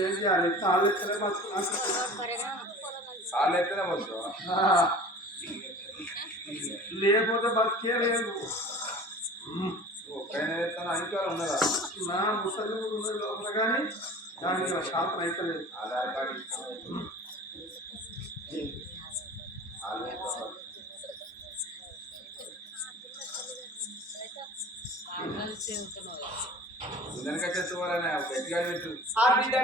ఏం చేయాలి? తాళ్ళు ఎత్తనే లేకపోతే బతికే లేదు. ఉన్నదా నా ముసలి ఉన్నది లోపల కానీ దానికి శాతం అయితలేదు. ఆధార్ కార్డు ఆ బిడ్డ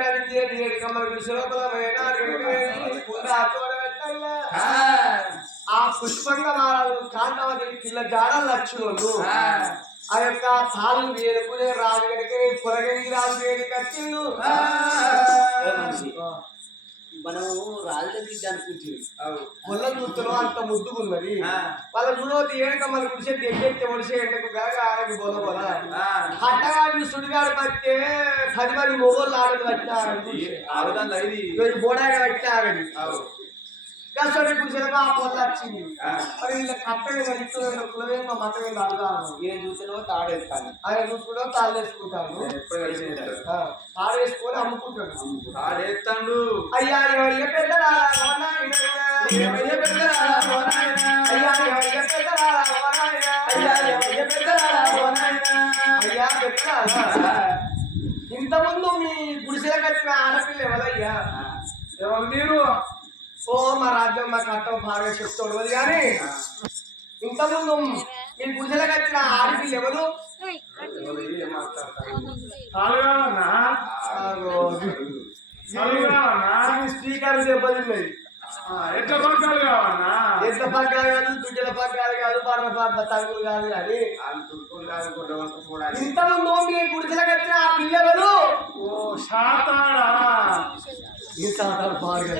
ఆ పుష్పంగా కాంతవతి పిల్ల జాడలు లక్షలు ఆ యొక్క తాళ్ళు వేడుకునే రాజు కనుక పొరగని రాజు వేడి కట్టిండు. మనము రాజుల బిడ్డ అనుకుంటుంది ముళ్ళ చూస్తలో అంత ముద్దుకున్నది. వాళ్ళ చూడవద్దు ఏడక మన గుడిసే దగ్గెత్తే మనిషి ఎండకు కాక ఆడకి బొల బొల అట్టగాడిని సుడిగాడు పట్టే 10 మంది మొగోళ్ళు ఆడది పట్టిన బోడాగా పట్టి ఆగది కష్టపడి గుడిసేలకు ఆ పొల్ల వచ్చింది. మరి వీళ్ళ కట్టగా ఇస్తున్న కులవేమో మతమేమో అడగాను. ఏం చూసినా తాడేస్తాను, ఆయన చూసుకుంటా తాళ్ళు వేసుకుంటాను, తాడు వేసుకొని అమ్ముకుంటాడు. తాడేస్తాడు. అయ్యా ఎవరిగా పెద్దరా అయ్యా ఎవరిగా అయ్యా పెద్దరా ఇంతకుముందు మీ గుడిసెలకు వచ్చిన ఆడపిల్ల ఎవరయ్యా? ఎవరు మీరు? ఓ మా రాజ్యం మా కట్టం బాగా చెప్తాడు అది కానీ ఇంతకుముందు మీ గుడిసెలకు వచ్చిన ఆడపిల్ల ఎవరు? స్పీకర్ దెబ్బతిన్నది. ఎట్లా పగ్గాలు కావన్నా? ఎట్ల పగ్గాలు కాదు, దుడ్డల పగ్గాలు కాదు, బర్ర తలుపులు కాదు కానీ ఇంతకుముందు మీ గుడిసెలకు వచ్చిన ఆ పిల్లలు సాతాడు బాగా.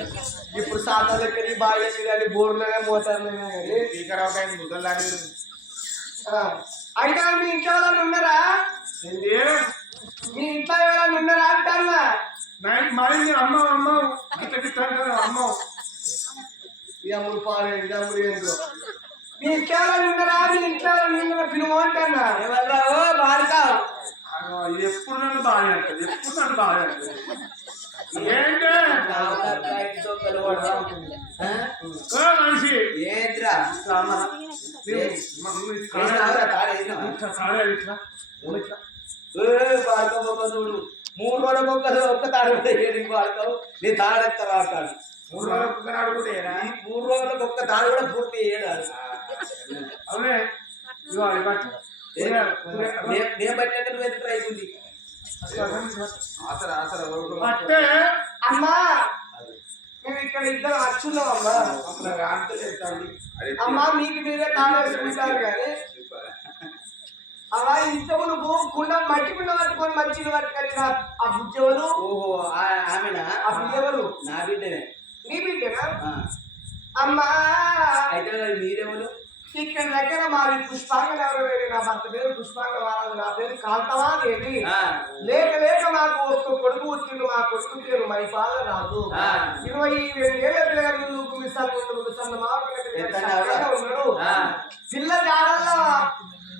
ఇప్పుడు సాతాలు ఎక్కడి బాగా కానీ బోర్లనే మోటార్లైనా కానీ అయితే మీ ఇంట్లో వాళ్ళని ఉన్నారా? మీ ఇంట్లో ఎవరైనా ఉన్నారా అంటారా? అమ్మ అమ్మ అమ్మ అమ్ముడు పాలు అమ్ముడు ఏంటో మీ ఇంట్లో ఎవరైనా ఉన్నారా? మీ ఇంట్లో ఎవరైనా పిలువ అంటారా? ఎవరు వాడతావు? ఎప్పుడు నన్ను బాగా అంటది, ఎప్పుడు నన్ను బాగా అంటది. ఏంటి మనిషి ఏంద్రా చూడు 3 రోజుల మొక్కలు ఒక్క తాడు వాడతావు. నేను తాడెత్తా వాడతాడు 3 రోజుల ఒక్క తాడు కూడా 3 రోజులకు ఒక్క తాడు కూడా పూర్తి చేయడాడు. అవునే నేను బట్టి నువ్వు ఎందుకు రైతు ఉంది అమ్మా మేము ఇక్కడ ఇద్దరు అచ్చున్నాం అమ్మా. అమ్మా మీకు మీరే తాళం వేసుకుంటారు కానీ అలా ఇంతకు నువ్వు కుండ మట్టి కుండ పట్టుకొని మంచిగా పట్టుకొచ్చిన ఆ బుజ్జెవరు? ఓహో ఆమెనా? ఆ బిడ్డెవరు? నా బిడ్డనే. నీ బిడ్డనా? అమ్మా అయితే మీరెవరు? ఇక్కడ దగ్గర మాది పుష్పాంగ నా భర్త పేరు పుష్పాంగ వారాలు, నా పేరు కాంతవా దేవి. లేక లేక మాకు ఒక్క కొడుకు వచ్చిండు. మా కొడుకు పేరు మైపాల రాజు. 22 ఏళ్ళ పిల్లలు ఉన్నాడు. పిల్ల జాడల్లో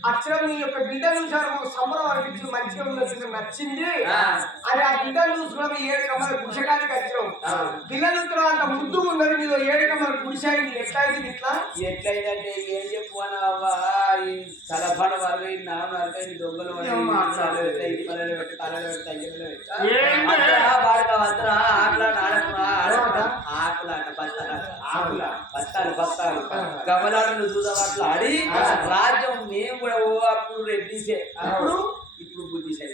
అక్షరం నీ యొక్క బిడ్డ చూసారు సంబరం అనిపించి మంచిగా ఉన్నది నచ్చింది. అది ఆ బిడ్డ చూసుకున్న 7 కమ్మల గుడిసెకానికి వచ్చినాం. పిల్లలు అంత ముద్దు ఉన్నది మీరు 7 కమ్మల గుడిసెని ఎట్లయింది? ఎట్లయిందంటే ఏం చెప్పుకోనవ్వా, ఈ తలపడ వాళ్ళు నాన్నలు దొంగలు తలలో ఆకులాట బస్తాలు గమలాటలు చూసవాట్లు ఆడి రాజ్యం మేము కూడా ఓ అప్పుడు రెడ్డిసే, ఇప్పుడు బుద్ధిసే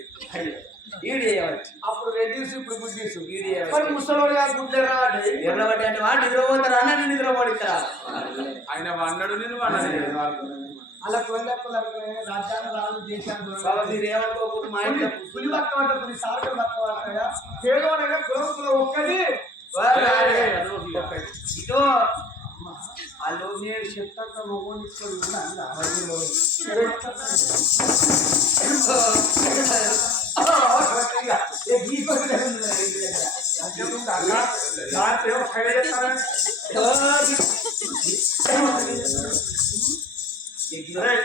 అప్పుడు రెడ్యూస్ ఇప్పుడు గుడ్డీసు ముసలోడు గుడ్లేరా ఎవరబట్టి అంటే వాడు నిద్రపోతారా నన్ను నిద్రపోడిస్తారా? ఆయన వండడు నేను వండలేదు. అలా రాజ్యాంగ రాజు దేశాలు మీరేమనుకోకుండా మా ఇంట్లో పులి పక్కవాట పులి సార్లు పక్కవాటగా పేదోడగా కులం ఒక్కది ఇదో వాళ్ళు నేను చెప్తాక మొగోని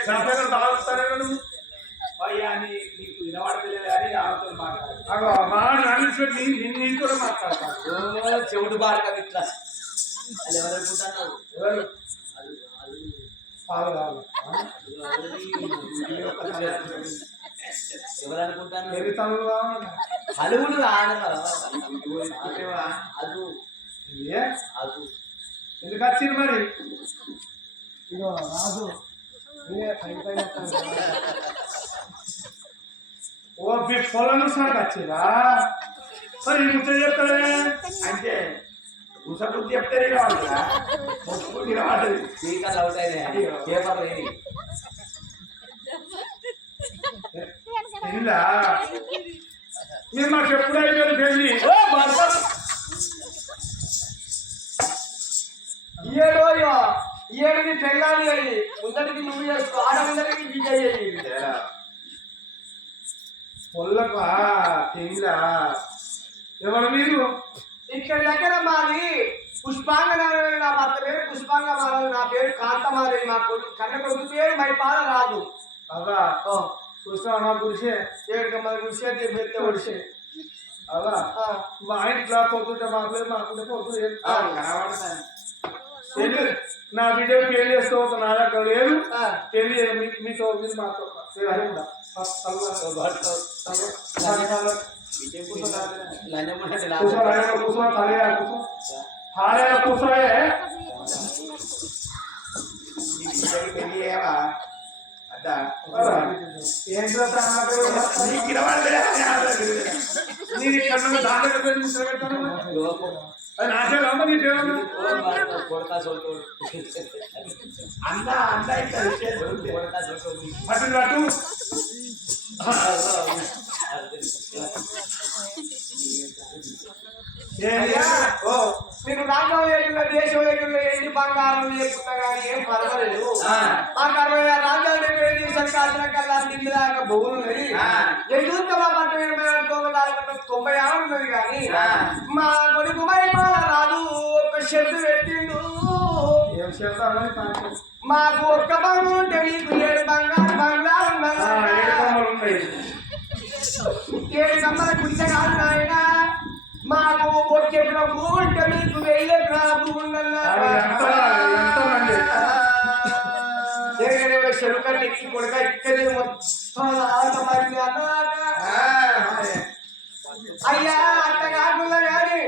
నా పేరు తాగుతానే నువ్వు అయ్యా నీకు వినబడతలేదు కానీ ఆమెతో మాట్లాడు అగో మా నాన్న నీతో మాట్లాడతాను చెవుడు బాడక ఇట్లా అది ఎవరనుకుంటున్నావు ఎవరు ఎవరనుకుంటాను ఎదుగుతాను హలువులు ఆడరా అది అది ఎందుకు వచ్చింది మరి ఇగో రాజు ఓ పొలం సార్ వచ్చిందా మరి ముచ్చట చెప్తాడే అంటే ఉసబుద్ధి చెప్తే కావాలా మొత్తం తినవాడదు స్పీకర్లు అవుట్ అయినాయి పేపర్లు అయినాయి తెలీదా నేను మాకు ఎప్పుడు అయిపోయింది పెళ్ళి ఏడుని పెళ్ళాలి అని ముందటికి నువ్వు చేసుకో ఆడ ముందటికి విజయ్ పొల్లక తెలీదా ఎవరు మీరు ఇక్కడ దగ్గర మాది పుష్పాంగనారాయణ నా భర్త పేరు పుష్పాంగమారాయణ నా పేరు కాంతమాదేవి మా కొడుకు కన్న కొడుకు పేరు మైపాల రాదు అదా చూసావా మా గురిసే ఏడుకమ్మ గుడిసే పెడితే ఒడిసే అదా మా ఇంట్లో పోతుంటే మా పేరు మాకుంటే పోతుంది నా బిడ్డ పెళ్లి చేసుకోవచ్చు నా దగ్గర లేదు పెళ్లి మీతో మీరు మాతో కూర్చోయే పెళ్లి ఏవా అద్దా ఏంటో నేను ఇక్కడ దాంట్లో పెడతాను అది నాకే రమ్మ నీ పేరు అన్న అన్న ఇంకా అటు అటు మీకు రాజ్యం లేకుండా దేశం లేకుండా ఏంటి బంగారం లేకుండా కానీ ఏం పర్వాలేదు మాకు 60 రాజ్యాలు సరికాల్సిన కల్లా తిండి దాకా భూములు ఉన్నాయి ఎదురుతో మా పంట 90 ఆవులు ఉన్నది కానీ మా కొడుకు మైపాల రాదు ఒక షెడ్ పెట్టిండు ఏం చేస్తాను మాకు ఒక్క బంగు ఉంటే మీకు 7 బంగారు ఉన్నాయి 7 కమ్మల గుడిసె కాదు నాయన మాకు ఒక్కెక్కడ భూమి ఉంటే మీకు 1000 ఎకరాల భూమి చెరుకని ఎక్కి కొడుక ఇక్కడే మొత్తం అయ్యా అట్ట కాకుండా కానీ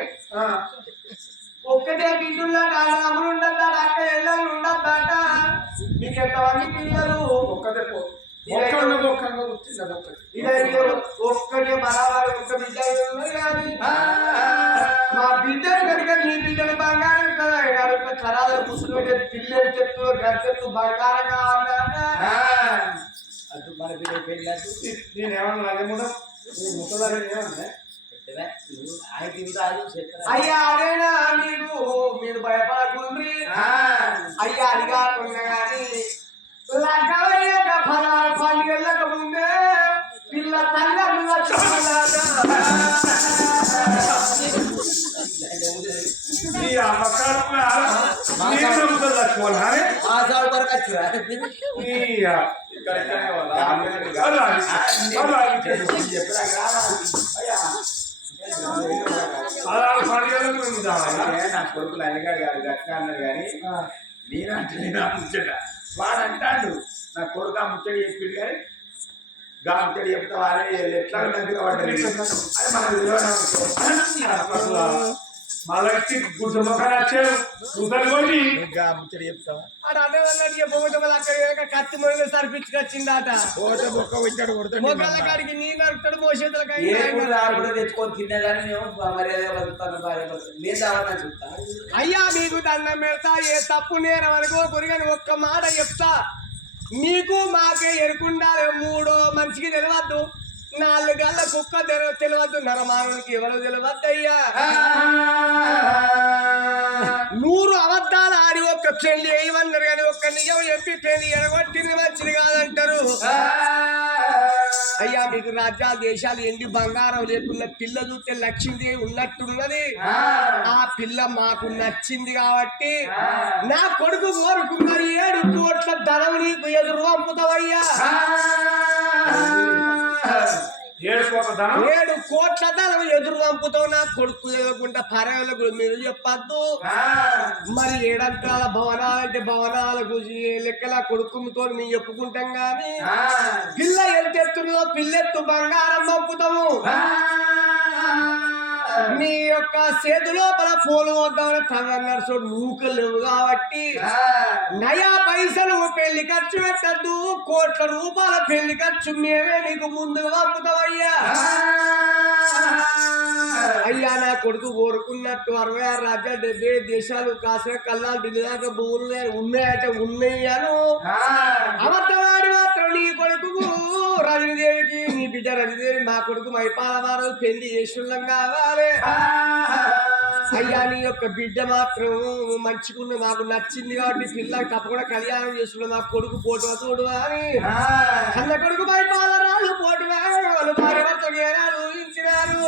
ఒక్కటే బిడ్డుల్లో అమ్ములు ఉండద్దా అక్క ఎల్లలు ఉండద్దాట మీకు ఎంతమంది పిల్లలు ఒక్కటే ఇదైతే ఒక్కటే బరాబర్ ఒక్క బిడ్డ కానీ మా బిడ్డ కనుక మీ బిడ్డలు బంగారం కదా ఖరాలు కూర్చుని పిల్లలు చెట్టు గడ్డెత్తు బంగారం కావాలన్నా అటు మన బిడ్డ పెళ్ళి నేనేమన్నా అదే ముసలారే ఏమన్నా ఆయన తింటారు అయ్యా అదేనా మీరు భయపడకుండ్రి అయ్యా అది కాకుండా కానీ లగ్గయ్యాక 16 పండుగలకు ముందే పిల్ల తల్లి నా కొడుకులు అన్నగాడు కాదు గట్టిగా అన్నాడు కానీ నేనంటే ముచ్చట వాడు అంటాడు నా కొడుకు ఆ ముచ్చట చెప్పిండు కానీ గా ముచ్చట చెప్తావా ఎట్లా దగ్గర పడ్డది అది మనకు మళ్ళీ గుడ్డమ్మకాయ వచ్చారు చూసాను గా ముచ్చట చెప్తావా అక్కడ కత్తి మొదలు సరిపించుకొచ్చిందట బొక్క వచ్చాడు మొక్కల కాడికి నీ నరుకుతాడు మోసేతల తెచ్చుకొని తిన్నా కానీ మేము మర్యాద బతుకుతాను భార్య లేదా చూస్తా అయ్యా మీకు దండం పెడతా ఏ తప్పు నేరం అనుకో పురిగని ఒక్క మాట చెప్తా మీకు మాకే ఎరుకుండాలి 3 మనిషికి తెలియద్దు 4 గల్ల కుక్క తెలియద్దు నరమానునికి ఎవరు తెలియద్దు అయ్యా 100 అబద్ధాలు ఆడి ఒక్క పెళ్లి వేయమన్నారు కానీ ఒక్క నిజం చెప్పి పెళ్లి ఎడగొట్టింది మంచిది కాదంటారు అయ్యా మీకు రాజ్యాలు దేశాలు ఎండి బంగారం లేకున్న పిల్ల చూస్తే లక్ష్మీదేవి ఉన్నట్టున్నది ఆ పిల్ల మాకు నచ్చింది కాబట్టి నా కొడుకు కోరుకున్న 7 కోట్ల ధనం నీకు ఎదురు పంపుతావయ్యా 7 కోట్ల ధనం ఎదురు పంపుతావు నా కొడుకు ఎదురుకుంటా పర్యాలకు మీరు చెప్పద్దు మరి 7 అంతరాల భవనాలంటే భవనాలకు లెక్కల కొడుకుతో మేము చెప్పుకుంటాం గాని పిల్ల ఎంత ఎత్తులో పిల్లెత్తు బంగారం పంపుతాము నీ యొక్క చేతి లోపల పూలు వద్దామని తగన్నారు చూడు నూకలు లేవు కాబట్టి నయా పైసలు పెళ్లి ఖర్చు పెట్టద్దు కోట్ల రూపాయల పెళ్లి ఖర్చు మేమే నీకు ముందుగా పంపుతామయ్యా అయ్యా నా కొడుకు కోరుకున్నట్టు 66 రాజ్యాలు 70 దేశాలు కాసిన కల్లాలు ఢిల్లీ దాకా భూములు ఉన్నాయంటే ఉన్నాయను అబద్ధవాడి మాత్రం నీ కొడుకు రజనీదేవికి నీ బిడ్డ రజనీదేవి మా కొడుకు మైపాల వారాలు పెళ్లి చేస్తుండం కావాలి అయ్యా నీ యొక్క బిడ్డ మాత్రం మంచిగున్న నాకు నచ్చింది కాబట్టి పిల్లకి తప్పకుండా కళ్యాణం చేస్తున్నాడు మా కొడుకు పోటు తోడు అని కన్న కొడుకు మైపాల రాళ్ళు పోటు వాళ్ళు భార్య భర్త ఊహించినారు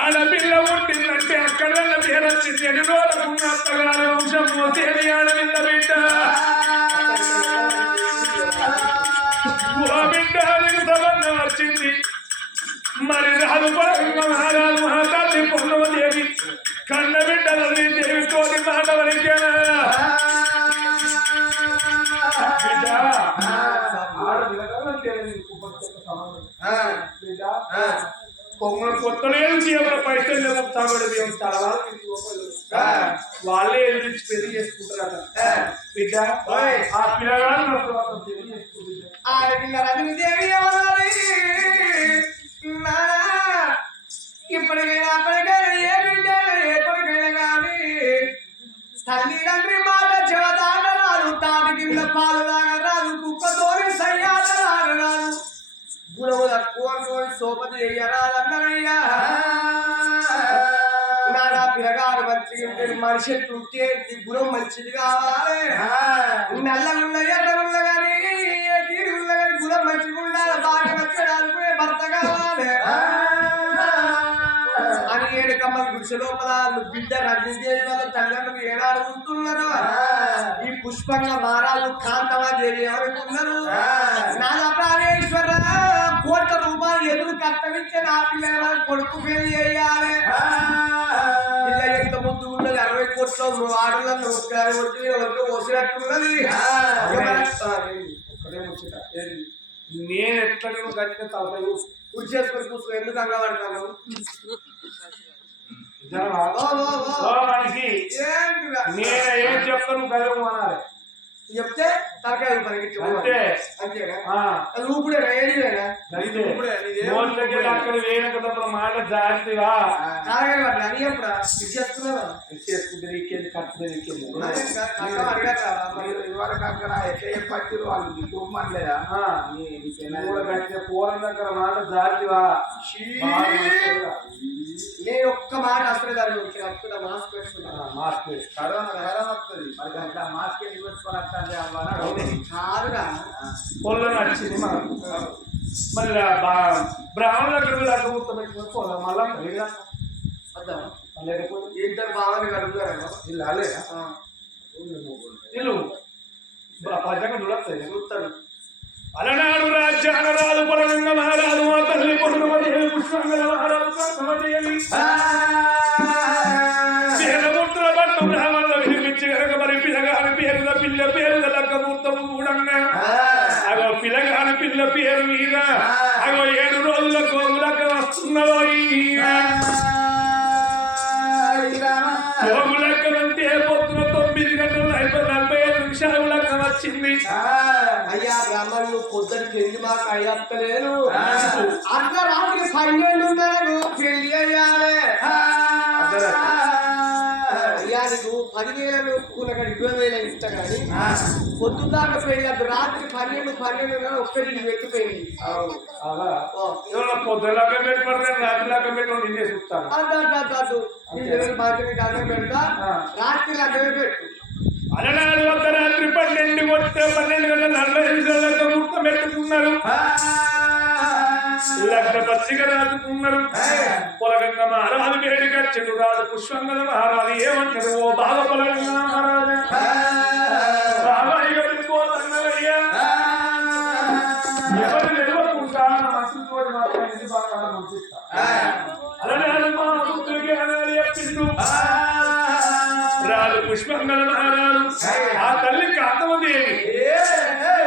ఆడపిల్ల ఉంటుందంటే అక్కడ పేరొచ్చింది 2 రోజులకు అత్తగారి వంశం మోసేది ఆడపిల్ల బిడ్డ బిడ్డ సంబంధం వచ్చింది మరి రాదు మహారాజు మహాతల్లి పొన్నదేవి కన్న బిడ్డలని దేవితోటి మాట వలికేనా కొత్తలే పైసలు లేవు తాగడు మేము చాలా వాళ్ళే ఎదురించి పెళ్లి చేసుకుంటారట బిడ్డ ఆ పిల్లగాడు ఇప్పటికైనా అప్పటికైనా ఏ బిడ్డ ఎప్పటికైనా కానీ తల్లిదండ్రి మాట చెవదాట రాదు తాటి కింద పాలు రాదు కుక్కతోని సయ్యాట రాదు గుణము తక్కువ సోపతి చెయ్యరాదన్నయ్యా నానా పిల్లగాడు మంచిగా మనిషి ఉంటే గుణం మంచిది కావాలి నల్లగుండ ఎర్రగుండ కానీ తీరుగుండ కానీ గుణం మంచిగా ఉండాలి బాగా మంచిగా అనుకునే భర్త కావాలి అని 7 కమ్మల గుడిసె లోపల బిడ్డ రజనీదేవి వాళ్ళ తల్లిదండ్రులు ఏడాడు ఉంటున్నారు ఈ పుష్పంగా మహారాజు కాంతమాదేవి ఎవరుకున్నారు నాదా ప్రాణేశ్వర కోట్ల రూపాయలు ఎదురు కట్టమిచ్చే నా పిల్లల కొడుకు పెళ్లి చేయాలి పిల్ల ఎంత ముందు ఉన్నది 60 కోట్ల ఆడలను ఒక్క పోసినట్టున్నది ఒక్కటే ముచ్చట నేను ఎట్లా గట్టిగా తలపై పూజ చేసుకొని కూర్చో ఎందుకు అంగబడతాను మనిషి నేను ఏం చెప్తాను గదము అనాలి చెప్తే తలకాయ అంతే అంతేనా అది ఊపిడేనా ఏడివేనా అక్కడ వేయనక తప్ప మాట జాగ్రత్తగా అని ఎప్పుడు చేసుకున్నావా చేసుకుంటే ఇక్కేది కట్టుకునేది ఇక్కేది ఇదివరకు అక్కడ ఎట్లా చెప్పచ్చు వాళ్ళు చూపమనలేదా పూర్వం దగ్గర మాట జాగ్రత్తగా నేను ఒక్క మాట అసలు దాన్ని మాస్క్ వేసుకున్నా మాస్క్ వేసి కరోనా వస్తుంది మరి అట్లా మాస్క్ ఎందుకు పెట్టుకోవాలి కాదురా పొలం నడిచింది మనకు మళ్ళీ బ్రాహ్మణుల దగ్గర అడ్డుగుర్తు పెట్టుకుని పోదాం మళ్ళీ లేకపోతే 2 బాగా అడుగుతారా ఇల్లు అలేదా ఇల్లు పచ్చగా చూడొస్తాయి చూస్తాడు అలనాడు రాజ్యాన రాజు పొలంగ మహారాజు మా తల్లి పొన్నమదేవి పుష్పంగల మహారాజు కాంతమదేవి పేదమూర్తుల పట్టు బ్రాహ్మణుల వినిపించి కనుక మరి పిల్లగాని పేరుల పిల్ల పేరుల లక్కమూర్తము కూడంగా అగో పిల్లగాని పిల్ల పేరు మీద అగో 7 రోజుల గోగులక్క వస్తున్నదో గోగులక్క అంటే పొద్దున 9 గంటల 45 నిమిషాలు లక్క వచ్చింది. అయ్యా బ్రాహ్మణులు పొద్దున పెళ్లి మాకు అయ్యలేదు అర్ధరాత్రి 12:30 పెళ్లి అయ్యాలే అయ్యా నీకు 10,000 ఒప్పుకున్న 20,000 ఇస్తా కానీ పొద్దుదాకా పెళ్లి అది రాత్రి 12:30 ఒక్కటి పెట్టిపోయింది. ఎవరో పొద్దులాగా పెట్టుకోండి రాత్రిలాగా పెట్టుకోండి నిన్నే చూస్తాను. పెడతా రాత్రి అర్థమే పెట్టు. అలనాడు అర్ధరాత్రి 12 కొట్టే 12 గంటల 40 నిమిషాలకు ముహూర్తం పెట్టుకున్నారు. లగ్న పత్రిక రాసుకున్నారు. పొలగంగ మహారాజు వేడిగా చెడు రాజు పుష్పంగల మహారాజు ఏమంటారు? ఓ బాగా పొలగంగ మహారాజా బాబాయిగా వెళ్ళిపోతున్నాయ్యా ఎవరు నిలవకుండా మనసుతో మాత్రం ఇది బాగా పంపిస్తా. అలనాడు మా పుత్రుడికి అనాలి చెప్పిండు రాజు పుష్పంగల మహారాజు. ఆ తల్లి కాంతమదేవి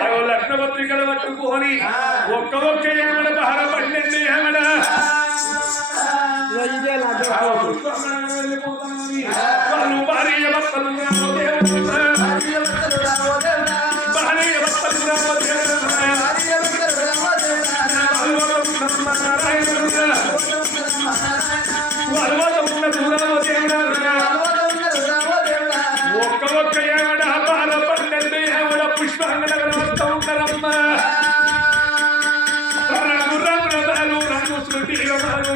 అవి లగ్న పత్రికలు పట్టుకొని ఒక్క ఏమడ బహర పన్నెండు ఏమడ వెళ్ళిపోతామని వాళ్ళు భార్య భర్తలు భార్య ఒక్క ఏమడ బహర పన్నెండు ఏమడ పుష్పంగల వస్తూ ఉంటారమ్మా.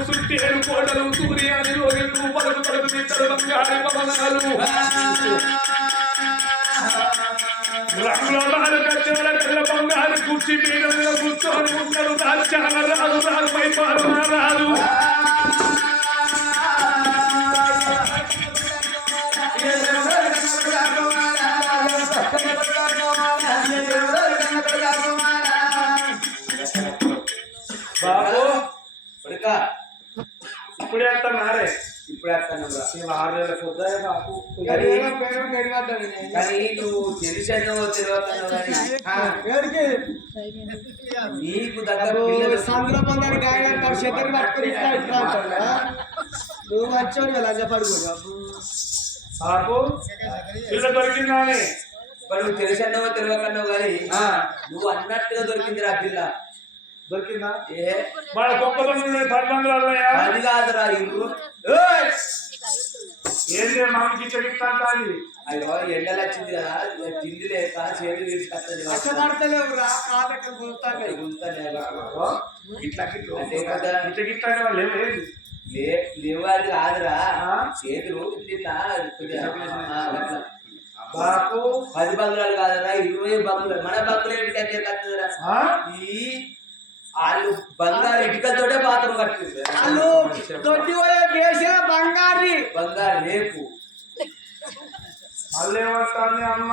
సుట్టేరు కోటలు సూర్యాని రోజులు పలుకు పలుకు తిట్టలు బంగారు పవనాలు రంగుల బాలు కచ్చల కళ్ళ బంగారు కుర్చీ పీడలో కూర్చొని ఉండరు దాల్చాల రాదు రాదు వైపాలు రాదు బాబు ఇప్పుడే అంటున్నారే ఇప్పుడు వేస్తాను 6 నెలల పొద్దు బాబు. కానీ నువ్వు తెలిసాను తెలియకన్నావు కానీ నీకు దగ్గర సందులో పొందని గాయన చెద్దరు పట్టుకుని నువ్వు వచ్చావు లంజ పడుకో బాబు పిల్ల దొరికిందానే మరి నువ్వు తెలిసానో తెలియకన్నావు కానీ నువ్వు అన్నట్టుగా దొరికింది రా పిల్ల. దొరికిందా? మన గొప్ప పద్మందులు అది కాదురా ఇల్లు ఏంటి మనకి చెప్తాను. అయ్యో ఎండలు వచ్చింది కదా తిండి లేక చేతులు తీసుకొస్తుంది కష్టపడతలేవురా కాదక్కడ లేవాలి కాదురా చేతులు బాపు 10 బంగుళాలు కాదురా 20 బంగుళాలు. మన బంగులు ఏంటి కట్టదురా ఈ వాళ్ళు బంగారు ఇటుకలతోటే బాత్రూమ్ కట్టింది. వాళ్ళు దొడ్డి పోయే వేసిన బంగారు రేపు మళ్ళీ ఏమంటాను అమ్మ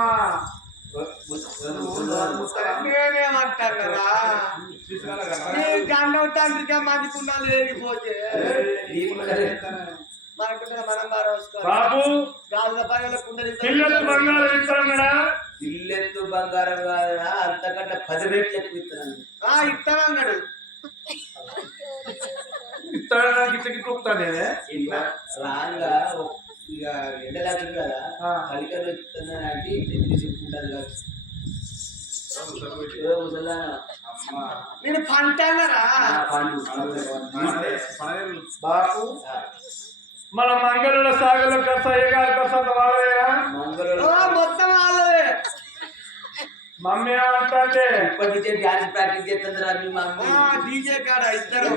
నేనేమంటారా గండం తండ్రిగా మందికి ఉండాలి లేకపోతే బాబు పిల్లలు బంగారం ఇస్తానడా? ఇల్లెత్తు బంగారం కాదురా అంతకంటే 10 రెట్లు ఎక్కువ ఇస్తాను. ఇస్తానన్నాడు ఇస్తానే రాగా ఇక ఎండలేస్తుంది కదా కలికలు ఇస్తున్నానంటే చెప్పుకుంటాను నేను పంట అన్నారా బాపు మన మంగళ సాగల కసయ్యగారు కసంత వాళ్ళేనా? మొత్తం వాళ్ళదే. మమ్మీ ఏమంటే ఇప్పటి నుంచే డ్యాన్స్ ప్రాక్టీస్ చేస్తుందిరా మీ మమ్మీ. డీజే కాడ ఇద్దరు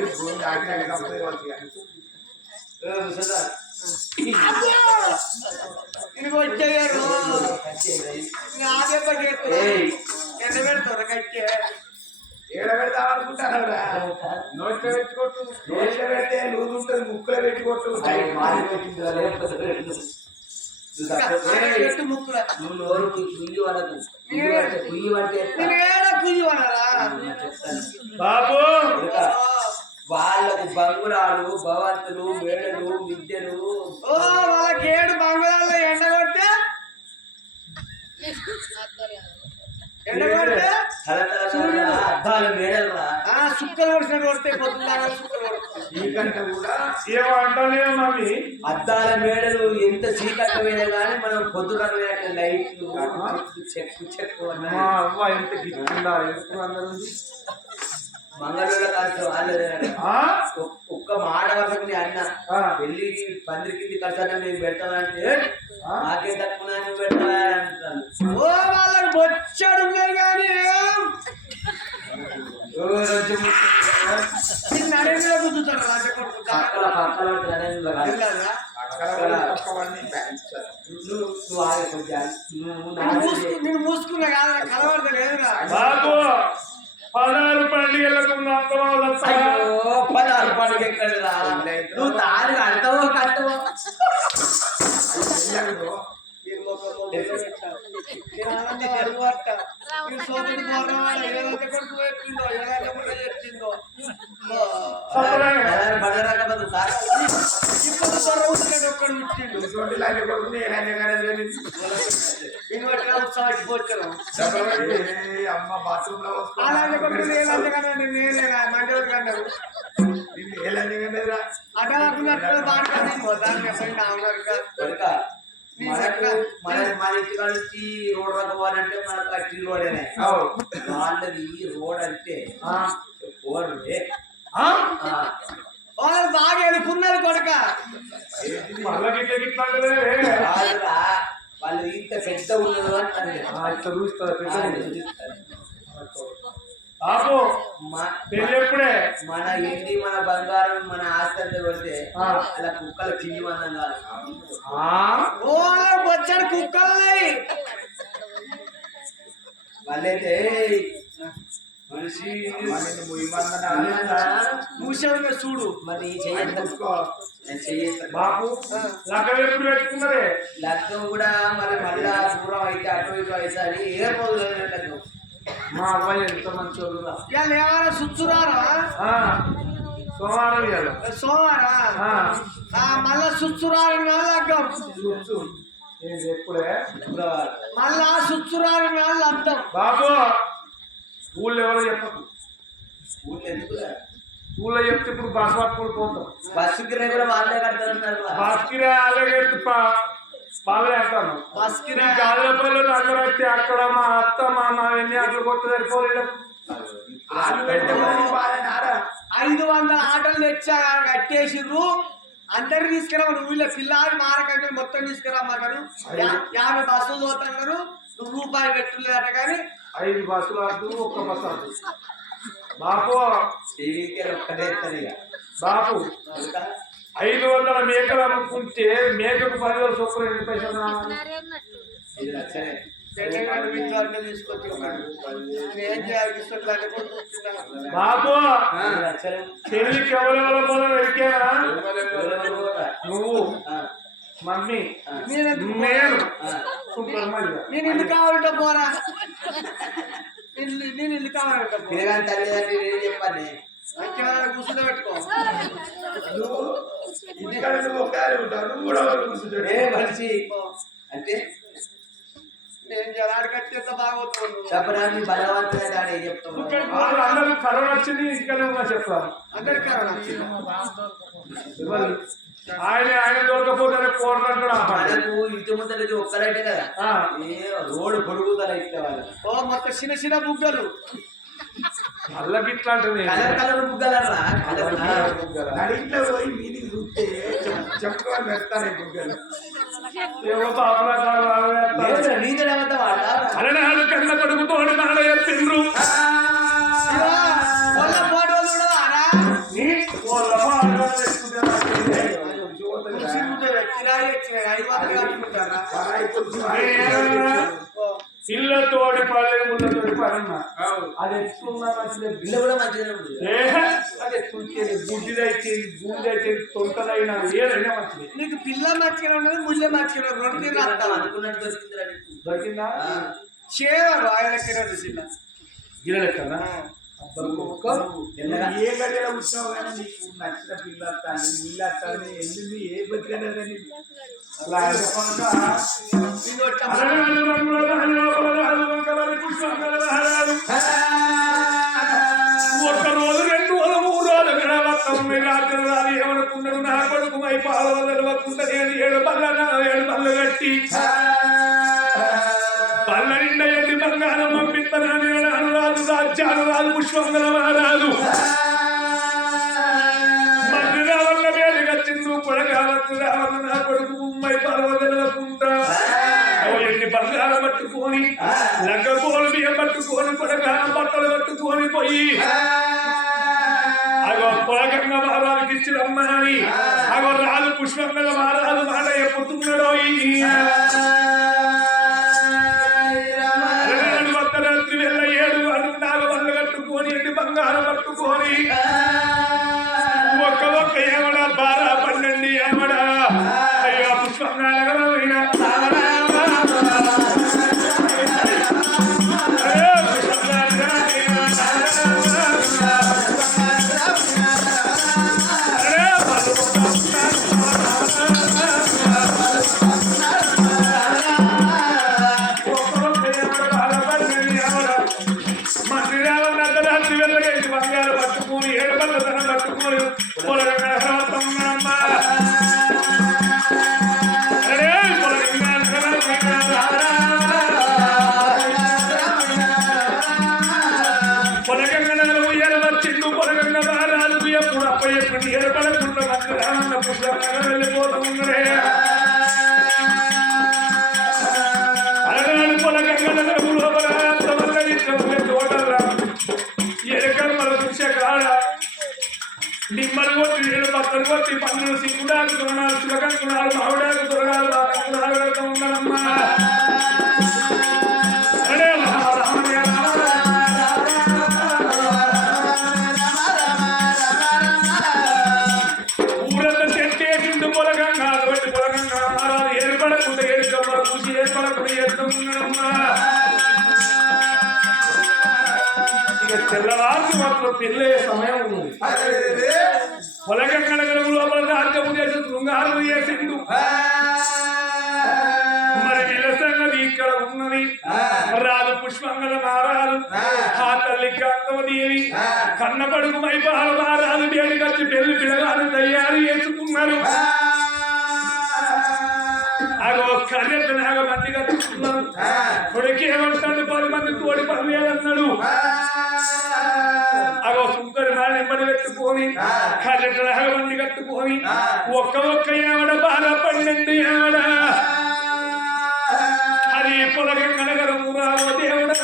వచ్చేయారు ఎండ పెడతారు కట్టే ఏడబెడతామనుకుంటారా? నోట్లో పెట్టుకోట్టు. నోట్లో పెడితే లూజ్ ఉంటుంది, ముక్కులో పెట్టుకోట్టు. నువ్వు నోరు కుయ్యి వాళ్ళకు కుయ్యి అంటే బాబు వాళ్ళకు బంగుళాలు భవంతులు మేడలు విద్యలు వాళ్ళకి 7 బంగుళాల్లో ఎండగొడితే అద్దాలు మేడలు సుక్కలు కొడిచినట్టు కొడితే పొద్దున్న సుక్కలు కొడుతుంది. నీకంటే కూడా ఏమంటానే మమ్మీ అద్దాల మేడలు ఎంత చీకట్ల మీద కానీ మనం పొద్దున లైట్లు చెక్కు మా అవ్వ ఎంత గిట్టుందా ఎప్పుడు అందరూ మంగళూరు కాదు వాళ్ళే ఒక్క మాట వరకు అన్న వెళ్ళి పందిరి కింది కడతానే మేము పెడతామంటే నాకే తక్కువ నువ్వు పెడతావా అంటాను. ఓ వాళ్ళకి బొచ్చాడు ఉన్నారు కానీ నరేంద్ర కూర్చుంటాడు రాజ కొడుకు పక్కల పక్కల నరేంద్ర కాదు. నువ్వు ఆగే కొంచెం నేను మూసుకున్నా కాదు కలవడత లేదురా బాబు 16 పండుగలకు అయ్యో 16 పండుగ ఎక్కడ రా నువ్వు తాను కడతావో కట్టవో అమ్మ బాత్రూమ్ లో మన ఇంటికాడ నుంచి రోడ్ రకవాలంటే మనకు అట్టి రోడేనే వాళ్ళది రోడ్ అంటే బాగా ఎడుకున్నారు కొడక వాళ్ళు ఇంత పెద్ద ఉన్నది బాబు పెళ్ళి ఎప్పుడే మన ఎండి మన బంగారం మన ఆస్తి కొడితే అలా కుక్కల తిండి మందం కాదు వచ్చాడు కుక్కల్ని వాళ్ళైతే మనిషి మూసేవుగా చూడు మరి చేస్తాను బాబు లగ్గం ఎప్పుడు పెట్టుకున్నదే లగ్గం కూడా మరి మళ్ళా దూరం అయితే అటు ఇటు అయితే అని ఏ రోజు లగ్గం మా అబ్బాయి ఎంత మంచి ఏమైనా సుచ్చురారా సోమవారం ఇవ్వాలి సోమారా మళ్ళా సుచ్చురారు లగ్గం ఎప్పుడే మళ్ళా సుచ్చురారు అర్థం బాబు ఊళ్ళో ఎవరో చెప్పకు ఊళ్ళో ఎందుకు ఊళ్ళో చెప్తే ఇప్పుడు బస్ పట్టుకుని పోతాం బస్సుకి కూడా వాళ్ళే కడతారు బస్కి అలాగే వాళ్ళే అంటాను గాజులపల్లి అందరూ వచ్చి అక్కడ మా అత్త మా మావన్నీ అట్లా కొత్త సరిపోలేదు 500 ఆటలు తెచ్చా కట్టేసిర్రు అందరు తీసుకురావు ఊళ్ళో పిల్లాడి మారకంటే మొత్తం తీసుకురామన్నారు 50 బస్సులు పోతున్నారు రూపాయి పెట్టులేదట కానీ 5 బస్సులు అద్దు ఒక్క బస్సు అద్దు బాపు బాపు 500 మేకలు అమ్ముకుంటే మేకకు 10,000 చొప్పున ఎన్ని పైసలు బాబు పెళ్లికి ఎవరెవరు మొదలు ఎరికేనా నువ్వు మమ్మీ నేను నేను ఇల్లు కావాలంటే పోరా నేను ఇల్లు కావాలంటే తల్లిదండ్రులు ఏం చెప్పాలి కూర్చుని పెట్టుకో మనిషి అంటే నేను జలాడికట్టి ఎంత బాగోతున్నాను చెప్పడానికి బలవంతుగా దాడే చెప్తాను అందరూ కరోనా వచ్చింది ఇంటికనే ఉన్నా చెప్తాను అందరు కరోనా వచ్చింది ఆయన దొరకపోతే పోరాడు మనకు ఇంటి ముందర ఒక్కరైతే కదా రోడ్డు పొడుగుతారా ఇట్లా వాళ్ళు మొత్తం చిన్న చిన్న బుగ్గలు మళ్ళీ ఇట్లా అంటుంది కలర్ కలర్ బుగ్గలరా నడిట్లో పోయి మీదికి చూస్తే చెప్పుకొని పెడతాను ఈ బుగ్గలు అలనాడు కన్న కొడుకుతో నాడ చెప్పిండ్రు ఇళ్ళతోటి పల్లె ముళ్ళతోటి పరన్నా అది ఎత్తుకున్నా ఇల్లు కూడా మంచిగా అది ఎత్తుకేది గుడ్డిదైతే గుండెైతే తొంటదైనా ఏదైనా మంచిది నీకు పిల్ల మంచిగా ఉన్నది ముళ్ళ మంచిగా రెండు అనుకున్నట్టు దొరికిందా చేయాలి ఆయన చిన్న గిరలెక్కనా ఏ గడిలో కూర్చున్నావు కానీ నీకు నచ్చిన పిల్ల వస్తాను ఇల్లు వస్తాను ఎందుకు ఏ బతికనే కానీ ఒక్క రోజు 2 తెలవకున్నాడు నా కొడుకు మై పాలవ తెలవకుండా నేను 7 పళ్ళు కట్టి పళ్ళ నిండా ఎండి బంగారం పంపిస్తానని రాజు రాజ్యాలు రాజు పుష్పంగల మహారాజు మంది రావల్ల వేడిగా చిందు కొడగావచ్చు రావల్ల నా కొడుకు మై పాలవ తెలవకుండా ఎండి బంగారం పట్టుకొని లగ్గ పోలు బియ్యం పట్టుకొని కొడగారం బట్టలు పట్టుకొని పోయి అగో పొలగంగ మహారాజుకి ఇచ్చిరమ్మా అని అగో రాజు పుష్పంగల మహారాజు మాట ఎప్పుతున్నాడో రాత్రి వెళ్ళ 7 నాగబల్లు కట్టుకొని ఎండి బంగారం పట్టుకొని ఒక్క ఏమడా బారా 12 ఏమడా అయ్యో పుష్పంగమైన బంగారు పట్టుకుని 7 పళ్ళ ధనం పట్టుకుని పొలగంగనలు వచ్చిండు పొలగంగ మహారాజు ఎప్పుడు అప్పయ్యప్పుడు ఏర్పడకుండా మంత్రాన్న పుష్పంగా వెళ్ళిపోతూ ఉన్నారే అలనాడు పొలగంగనలు లోపల తోటల్లా ఎరకమ్మల చూసే కాడ నిమ్మలు కొట్టి 7 పక్కలు కొట్టి పన్నులు సింగుడాకు తొలనాలు శివకంకునాలు మావిడాకు తొలగాలు రాగలుగుతూ ఉన్నారమ్మా అరే ఊరంతా చెట్టేసిండు పొలగంగా అటువంటి పొలగంగా మహారాజు ఏర్పడకుండా 7 కమ్మలు చూసి ఏర్పడకుండా చేస్తూ ఉన్నారమ్మా తెల్లవారు మాత్రం పెళ్ళే సమయం ఉంది పొలగంగల లోపల రాజ్యము చేసి శృంగారం చేసిండు మరి వీళ్ళ సంగతి ఇక్కడ ఉన్నది రాజు పుష్పంగల మహారాజు ఆ తల్లి కాంతవదేవి కన్న కొడుకు మైపాల మహారాజు వేడికొచ్చి పెళ్లి పిల్లగాలు తయారు చేసుకున్నారు అగో కర్రెత్త నాగ మంది కట్టుకున్నారు కొడుకు ఏమంటాడు 10 మంది తోడి పనియాలన్నాడు అగో సుంకరి నా నిమ్మడి పెట్టుకొని కర్రెత్త నాగ మంది కట్టుకొని ఒక్క ఏమడ బాగా 12 ఏమడ అది పొలగంగనగరం రావో దేవుడా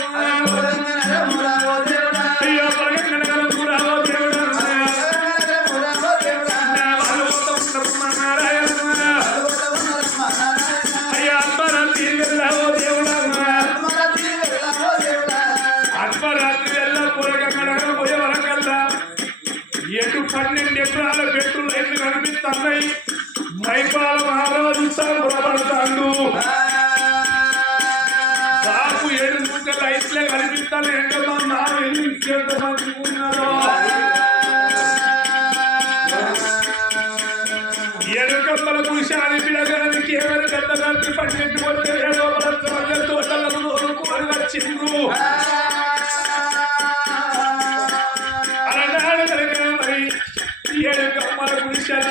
అయ్యో పొలగంగనగరం రావో దేవుడా అయ్యా అర్ధరాత్రి వెళ్ళావో దేవుడా అర్ధరాత్రి వెళ్ళ పొలగంగనగరం పోయే వరకల్లా ఎటు 12 ఎకరాల పెట్రోల్ లైట్లు కనిపిస్తున్నాయి మైపాల మహారాజు సంబరపడతాడు నాకు 7 గుంటల లైట్లే కనిపిస్తాను ఎంతమంది నా వెళ్ళి ఎంతమంది ఉన్నారో 7 కమ్మల పురుషాన్ని పిలగానికి ఎవరి గద్దగారికి 12 వచ్చే ఏదో తోటలకు కోరుకోని వచ్చిండ్రు అలనాడు మరి 7 కమ్మల పురుషాల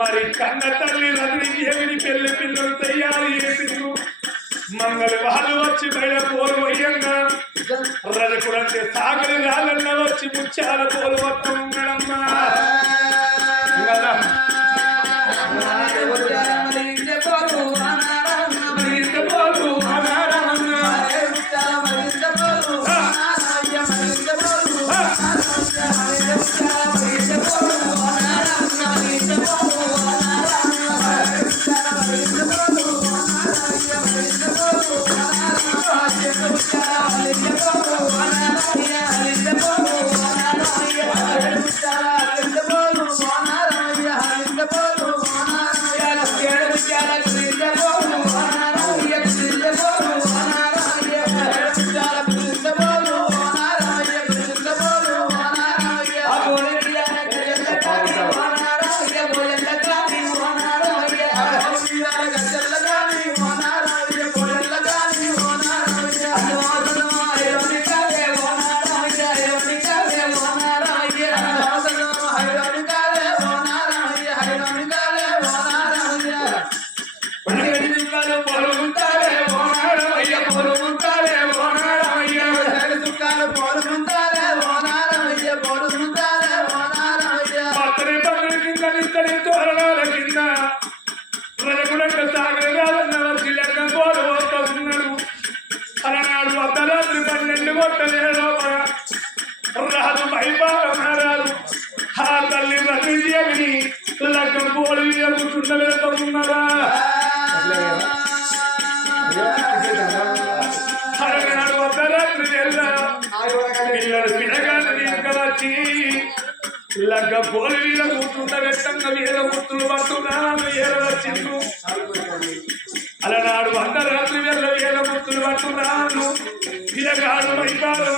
మరి కన్న తల్లి రజనికి ఎవరి పెళ్లి పిల్లలు తయారు చేసిండ్రు మంగళ వాళ్ళు వచ్చి బయట పోలు వయ్యంగా రజకుడంటే సాగరి రాళ్ళన్న వచ్చి ముచ్చాల పోలు మొత్తం ఉండడమ్మా చుండ వెళ్తున్నారా అరనాడు అర్ధరాత్రి వెళ్ళ పిల్లలు పిల్లగాళ్ళు తీసుకువచ్చి లగ్గ పోలి వీళ్ళ కూర్చుంట వెట్టంగా వీళ్ళ గుర్తులు పట్టున్నాను వీళ్ళ వచ్చిండు అలనాడు అర్ధరాత్రి వెళ్ళ వీళ్ళ గుర్తులు పట్టున్నాను పిల్లగాడు వైపాలు